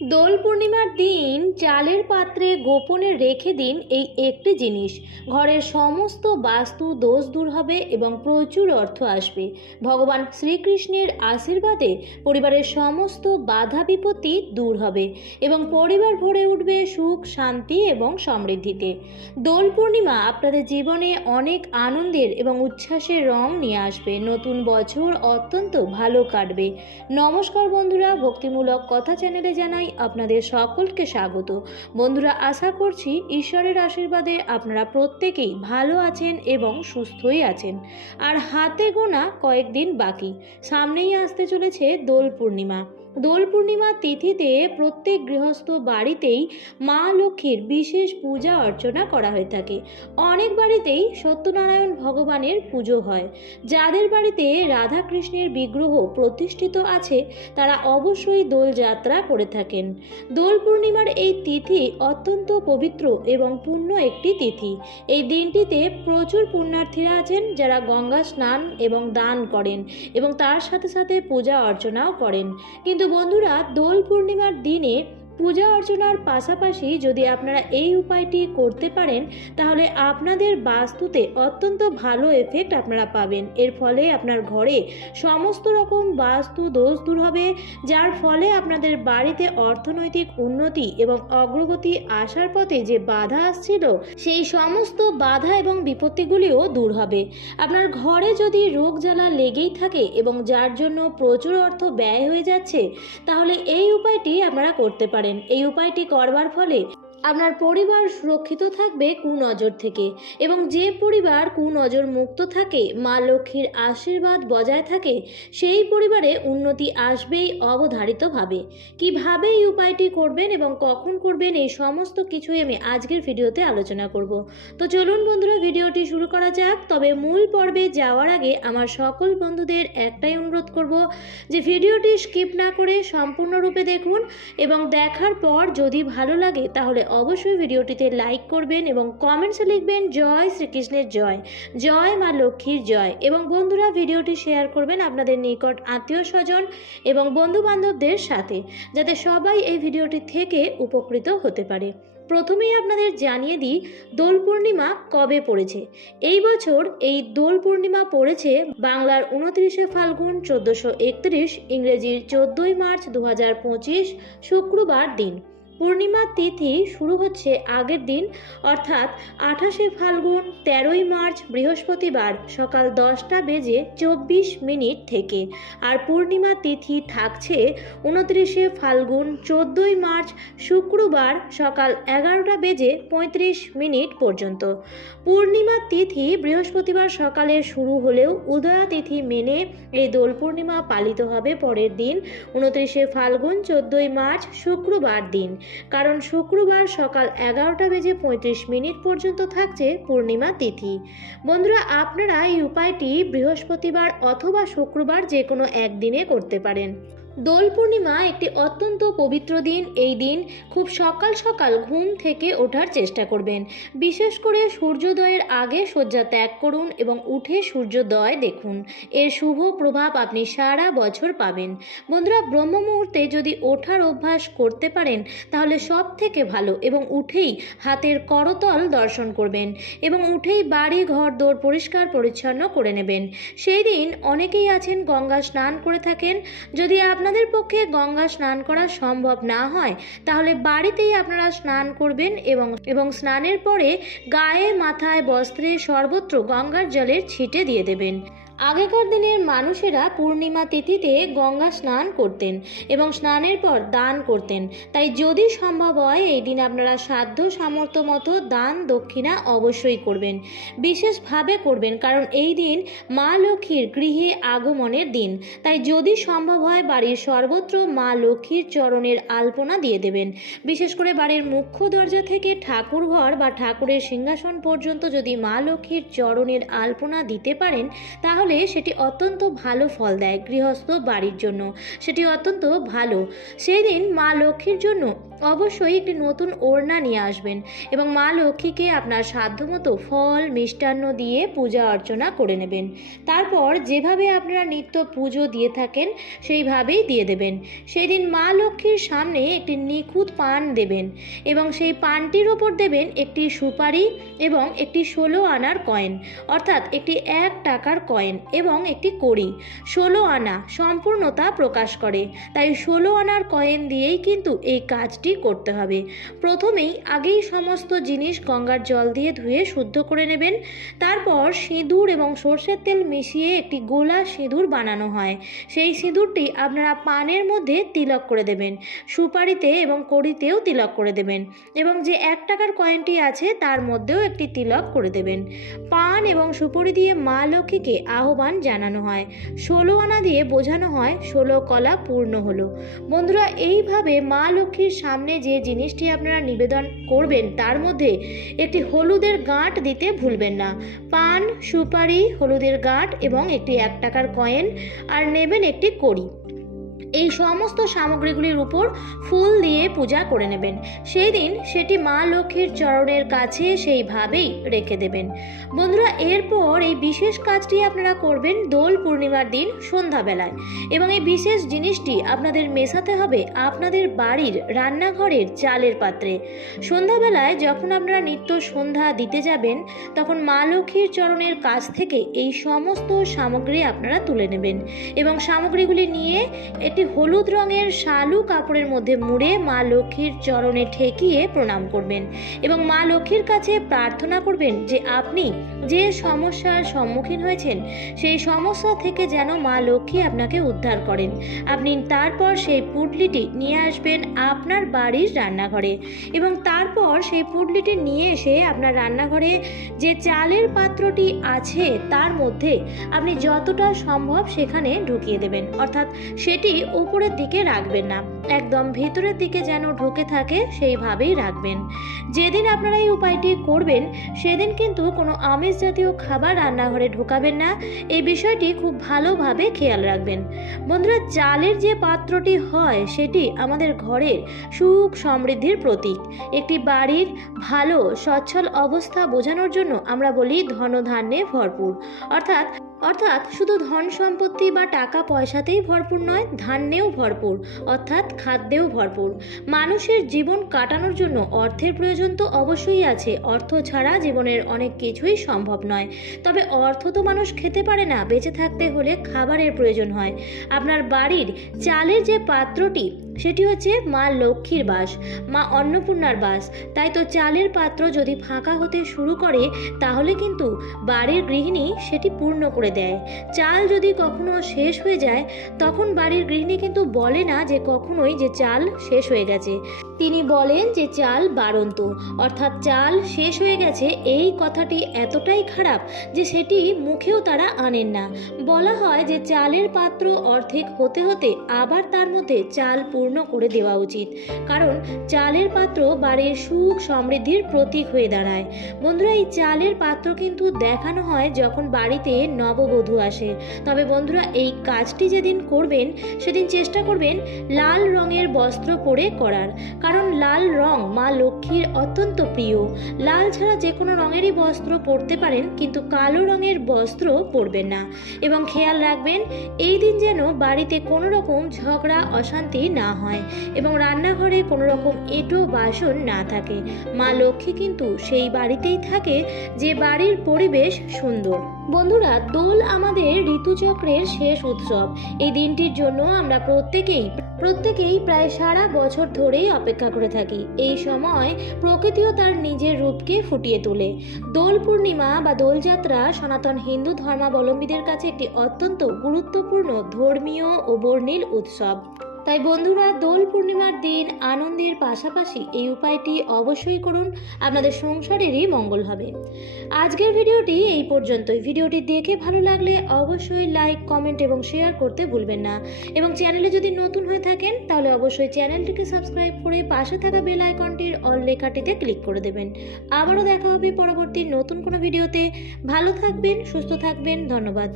দোল পূর্ণিমার দিন চালের পাত্রে গোপনে রেখে দিন এই একটি জিনিস। ঘরের সমস্ত বাস্তু দোষ দূর হবে এবং প্রচুর অর্থ আসবে। ভগবান শ্রীকৃষ্ণের আশীর্বাদে পরিবারের সমস্ত বাধা বিপত্তি দূর হবে এবং পরিবার ভরে উঠবে সুখ, শান্তি এবং সমৃদ্ধিতে। দোল পূর্ণিমা আপনাদের জীবনে অনেক আনন্দের এবং উচ্ছ্বাসের রং নিয়ে আসবে। নতুন বছর অত্যন্ত ভালো কাটবে। নমস্কার বন্ধুরা, ভক্তিমূলক কথা চ্যানেলে জানাই আপনাদের সকলকে স্বাগত। বন্ধুরা, আশা করছি ঈশ্বরের আশীর্বাদে আপনারা প্রত্যেকেই ভালো আছেন এবং সুস্থই আছেন। আর হাতে গোনা কয়েকদিন বাকি, সামনেই আসতে চলেছে দোল পূর্ণিমা। দোল পূর্ণিমা তিথিতে প্রত্যেক গৃহস্থ বাড়িতেই মা লক্ষ্মীর বিশেষ পূজা অর্চনা করা হয়ে থাকে। অনেক বাড়িতেই সত্যনারায়ণ ভগবানের পুজো হয়। যাদের বাড়িতে রাধাকৃষ্ণের বিগ্রহ প্রতিষ্ঠিত আছে তারা অবশ্যই দোল যাত্রা করে থাকেন। দোল পূর্ণিমার এই তিথি অত্যন্ত পবিত্র এবং পুণ্য একটি তিথি। এই দিনটিতে প্রচুর পুণ্যার্থীরা আছেন যারা গঙ্গা স্নান এবং দান করেন এবং তার সাথে সাথে পূজা অর্চনাও করেন। কিন্তু বন্ধুরা, দোল পূর্ণিমার দিনে পূজা অর্চনার পাশাপাশি যদি আপনারা এই উপায়টি করতে পারেন তাহলে আপনাদের বাস্তুতে অত্যন্ত ভালো এফেক্ট আপনারা পাবেন। এর ফলে আপনার ঘরে সমস্ত রকম বাস্তু দোষ দূর হবে, যার ফলে আপনাদের বাড়িতে অর্থনৈতিক উন্নতি এবং অগ্রগতি আসার পথে যে বাধা আসছিল সেই সমস্ত বাধা এবং বিপত্তিগুলিও দূর হবে। আপনার ঘরে যদি রোগ জ্বালা লেগেই থাকে এবং যার জন্য প্রচুর অর্থ ব্যয় হয়ে যাচ্ছে, তাহলে এই উপায়টি আপনারা করতে পারেন। এই উপায়টি করবার ফলে আপনার পরিবার সুরক্ষিত থাকবে কুনজর থেকে, এবং যে পরিবার কুনজর মুক্ত থাকে, মা লক্ষ্মীর আশীর্বাদ বজায় থাকে, সেই পরিবারে উন্নতি আসবেই অবধারিতভাবে। কিভাবে এই উপায়টি করবেন এবং কখন করবেন এই সমস্ত কিছুই আমি আজকের ভিডিওতে আলোচনা করব। তো চলুন বন্ধুরা, ভিডিওটি শুরু করা যাক। তবে মূল পর্বে যাওয়ার আগে আমার সকল বন্ধুদের একটাই অনুরোধ করব যে ভিডিওটি স্কিপ না করে সম্পূর্ণরূপে দেখুন, এবং দেখার পর যদি ভালো লাগে তাহলে অবশ্যই ভিডিওটিতে লাইক করবেন এবং কমেন্টসে লিখবেন জয় শ্রীকৃষ্ণের জয়, জয় মা লক্ষ্মীর জয়। এবং বন্ধুরা, ভিডিওটি শেয়ার করবেন আপনাদের নিকট আত্মীয় স্বজন এবং বন্ধু বান্ধবদের সাথে, যাতে সবাই এই ভিডিওটি থেকে উপকৃত হতে পারে। প্রথমেই আপনাদের জানিয়ে দিই দোল পূর্ণিমা কবে পড়েছে। এই বছর এই দোল পূর্ণিমা পড়েছে বাংলার 29শে ফাল্গুন 1431, ইংরেজির 14ই মার্চ 2025 শুক্রবার দিন। পূর্ণিমা তিথি শুরু হচ্ছে আগের দিন, অর্থাৎ 28শে ফাল্গুন 13ই মার্চ বৃহস্পতিবার সকাল 10:24 থেকে। আর পূর্ণিমা তিথি থাকছে 29শে ফাল্গুন 14ই মার্চ শুক্রবার সকাল 11:35 পর্যন্ত। পূর্ণিমা তিথি বৃহস্পতিবার সকালে শুরু হলেও উদয়া তিথি মেনে এই দোল পূর্ণিমা পালিত হবে পরের দিন 29শে ফাল্গুন 14ই মার্চ শুক্রবার দিন, কারণ শুক্রবার সকাল 11:35 পর্যন্ত থাকছে পূর্ণিমা তিথি। বন্ধুরা, আপনারা এই উপায়টি বৃহস্পতিবার অথবা শুক্রবার যে কোনো একদিনে করতে পারেন। দোল পূর্ণিমা একটি অত্যন্ত পবিত্র দিন। এই দিন খুব সকাল সকাল ঘুম থেকে ওঠার চেষ্টা করবেন। বিশেষ করে সূর্যোদয়ের আগে শয্যা ত্যাগ করুন এবং উঠে সূর্যোদয় দেখুন। এর শুভ প্রভাব আপনি সারা বছর পাবেন। বন্ধুরা, ব্রহ্ম মুহূর্তে যদি ওঠার অভ্যাস করতে পারেন তাহলে সব থেকে ভালো, এবং উঠেই হাতের করতল দর্শন করবেন এবং উঠেই বাড়ি ঘর দৌড় পরিষ্কার পরিচ্ছন্ন করে নেবেন। সেই দিন অনেকেই আছেন গঙ্গা স্নান করে থাকেন। যদি আপনাদের পক্ষে গঙ্গা স্নান করা সম্ভব না হয় তাহলে বাড়িতেই আপনারা স্নান করবেন এবং স্নানের পরে গায়ে, মাথায়, বস্ত্রে সর্বত্র গঙ্গার জলের ছিটে দিয়ে দেবেন। আগেকার দিনের মানুষেরা পূর্ণিমা তিথিতে গঙ্গা স্নান করতেন এবং স্নানের পর দান করতেন। তাই যদি সম্ভব হয় এই দিন আপনারা সাধ্য সামর্থ্য মতো দান দক্ষিণা অবশ্যই করবেন, বিশেষভাবে করবেন, কারণ এই দিন মা লক্ষ্মীর গৃহে আগমনের দিন। তাই যদি সম্ভব হয় বাড়ির সর্বত্র মা লক্ষ্মীর চরণের আলপনা দিয়ে দেবেন। বিশেষ করে বাড়ির মুখ্য দরজা থেকে ঠাকুর ঘর বা ঠাকুরের সিংহাসন পর্যন্ত যদি মা লক্ষ্মীর চরণের আলপনা দিতে পারেন তাহলে সেটি অত্যন্ত ভালো ফল দেয়। গৃহস্থ বাড়ির জন্য সেটি অত্যন্ত ভালো। সেই দিন মা লক্ষ্মীর জন্য অবশ্যই একটি নতুন ওড়না নিয়ে আসবেন এবং মা লক্ষ্মীকে আপনার সাধ্যমতো ফল মিষ্টান্ন দিয়ে পূজা অর্চনা করে নেবেন। তারপর যেভাবে আপনারা নিত্য পুজো দিয়ে থাকেন সেইভাবেই দিয়ে দেবেন। সেই দিন মা লক্ষ্মীর সামনে একটি নিখুঁত পান দেবেন এবং সেই পানটির ওপর দেবেন একটি সুপারি এবং একটি 16 আনার কয়েন, অর্থাৎ একটি 1 টাকার কয়েন এবং একটি কড়ি। 16 আনা সম্পূর্ণতা প্রকাশ করে, তাই 16 আনার কয়েন দিয়েই কিন্তু এই কাজটি করতে হবে। প্রথমেই আগেই সমস্ত জিনিস গঙ্গার জল দিয়ে ধুয়ে শুদ্ধ করে নেবেন। তারপর সিঁদুর এবং সর্ষের তেল মিশিয়ে একটি গোলা সিঁদুর বানানো হয়। সেই সিঁদুরটি আপনারা পানের মধ্যে তিলক করে দেবেন, সুপারিতে এবং কড়িতেও তিলক করে দেবেন এবং যে 1 টাকার কয়েনটি আছে তার মধ্যেও একটি তিলক করে দেবেন। পান এবং সুপারি দিয়ে মা লক্ষ্মীকে আহ্বান জানানো হয়। 16 আনা দিয়ে বোঝানো হয় 16 কলা পূর্ণ হলো। বন্ধুরা, এইভাবে মা লক্ষ্মীর সামনে যে জিনিসটি আপনারা নিবেদন করবেন তার মধ্যে একটি হলুদের গাঁট দিতে ভুলবেন না। পান, সুপারি, হলুদের গাঁট এবং একটি 1 টাকার কয়েন আর নেবেন একটি কড়ি। এই সমস্ত সামগ্রীগুলির উপর ফুল দিয়ে পূজা করে নেবেন। সেই দিন সেটি মা লক্ষ্মীর চরণের কাছে সেইভাবেই রেখে দেবেন। বন্ধুরা, এরপর এই বিশেষ কাজটি আপনারা করবেন দোল পূর্ণিমার দিন সন্ধ্যাবেলায় এবং এই বিশেষ জিনিসটি আপনাদের মেশাতে হবে আপনাদের বাড়ির রান্নাঘরের চালের পাত্রে। সন্ধ্যাবেলায় যখন আপনারা নিত্য সন্ধ্যা দিতে যাবেন তখন মা লক্ষ্মীর চরণের কাছ থেকে এই সমস্ত সামগ্রী আপনারা তুলে নেবেন এবং সামগ্রীগুলি নিয়ে একটি হলুদ রঙের শালু কাপড়ের মধ্যে মুড়ে মা লক্ষ্মীর চরণে ঠেকিয়ে প্রণাম করবেন এবং মা লক্ষ্মীর কাছে প্রার্থনা করবেন যে আপনি যে সমস্যার সম্মুখীন হয়েছেন সেই সমস্যা থেকে যেন মা লক্ষ্মী আপনাকে উদ্ধার করেন। আপনি তারপর সেই পুঁটলিটি নিয়ে আসবেন আপনার বাড়ির রান্নাঘরে এবং তারপর সেই পুঁটলিটি নিয়ে এসে আপনার রান্নাঘরে যে চালের পাত্রটি আছে তার মধ্যে আপনি যতটা সম্ভব সেখানে ঢুকিয়ে দেবেন, অর্থাৎ সেটি উপরের দিকে রাখবেন না, একদম ভিতরের দিকে যেন ঢুকে থাকে সেইভাবেই রাখবেন। যেদিন আপনারা এই উপায়টি করবেন সেদিন কিন্তু কোনো আমিষ জাতীয় খাবার রান্নাঘরে ঢোকাবেন না, এই বিষয়টি খুব ভালোভাবে খেয়াল রাখবেন। বন্ধুরা, চালের যে পাত্রটি হয় সেটি আমাদের ঘরের সুখ সমৃদ্ধির প্রতীক। একটি বাড়ির ভালো সচ্ছল অবস্থা বোঝানোর জন্য আমরা বলি ধনধান্যে ভরপুর, অর্থাৎ শুধু ধন সম্পত্তি বা টাকা পয়সাতেই ভরপুর নয়, ধান্যেও ভরপুর, অর্থাৎ খাদ্যেও ভরপুর। মানুষের জীবন কাটানোর জন্য অর্থের প্রয়োজন তো অবশ্যই আছে, অর্থ ছাড়া জীবনের অনেক কিছুই সম্ভব নয়। তবে অর্থ তো মানুষ খেতে পারে না, বেঁচে থাকতে হলে খাবারের প্রয়োজন হয়। আপনার বাড়ির চালের যে পাত্রটি সেটি হচ্ছে মা লক্ষ্মীর বাস, মা অন্নপূর্ণার বাস। তাই তো চালের পাত্র যদি ফাঁকা হতে শুরু করে তাহলে কিন্তু বাড়ির গৃহিণী সেটি পূর্ণ করে দেয়। চাল যদি কখনো শেষ হয়ে যায় তখন বাড়ির গৃহিণী কিন্তু বলে না যে কখনোই যে চাল শেষ হয়ে গেছে, তিনি বলেন যে চাল বাড়ন্ত, অর্থাৎ চাল শেষ হয়ে গেছে। এই কথাটি এতটাই খারাপ যে সেটি মুখেও তারা আনেন না। বলা হয় যে চালের পাত্র অর্ধেক হতে হতে আবার তার মধ্যে চাল পূর্ণ করে দেওয়া উচিত, কারণ চালের পাত্র বাড়ির সুখ সমৃদ্ধির প্রতীক হয়ে দাঁড়ায়। বন্ধুরা, এই চালের পাত্র কিন্তু দেখানো হয় যখন বাড়িতে নববধূ আসে। তবে বন্ধুরা, এই কাজটি যেদিন করবেন সেদিন চেষ্টা করবেন লাল রঙের বস্ত্র পরে করার, কারণ লাল রং মা লক্ষ্মীর অত্যন্ত প্রিয়। লাল ছাড়া যে কোনো রঙেরই বস্ত্র পরতে পারেন, কিন্তু কালো রঙের বস্ত্র পরবেন না। এবং খেয়াল রাখবেন এই দিন যেন বাড়িতে কোনো রকম ঝগড়া অশান্তি না হয় এবং রান্নাঘরে কোনো রকম এঁটো বাসন না থাকে। মা লক্ষ্মী কিন্তু সেই বাড়িতেই থাকে যে বাড়ির পরিবেশ সুন্দর। বন্ধুরা, দোল আমাদের ঋতুচক্রের শেষ উৎসব। এই দিনটির জন্য আমরা প্রত্যেকেই প্রায় সারা বছর ধরেই অপেক্ষা করে থাকি। এই সময় প্রকৃতিও তার নিজের রূপকে ফুটিয়ে তোলে। দোল পূর্ণিমা বা দোলযাত্রা সনাতন হিন্দু ধর্মাবলম্বীদের কাছে একটি অত্যন্ত গুরুত্বপূর্ণ ধর্মীয় ও বর্ণিল উৎসব। তাই বন্ধুরা, দোল পূর্ণিমার দিন আনন্দের পাশাপাশি এই উপায়টি অবশ্যই করুন, আপনাদের সংসারেরই মঙ্গল হবে। আজকের ভিডিওটি এই পর্যন্তই। ভিডিওটি দেখে ভালো লাগলে অবশ্যই লাইক, কমেন্ট এবং শেয়ার করতে ভুলবেন না এবং চ্যানেলে যদি নতুন হয়ে থাকেন তাহলে অবশ্যই চ্যানেলটিকে সাবস্ক্রাইব করে পাশে থাকা বেল আইকনটির অল লেখাটিতে ক্লিক করে দেবেন। আবারও দেখা হবে পরবর্তী নতুন কোনো ভিডিওতে। ভালো থাকবেন, সুস্থ থাকবেন। ধন্যবাদ।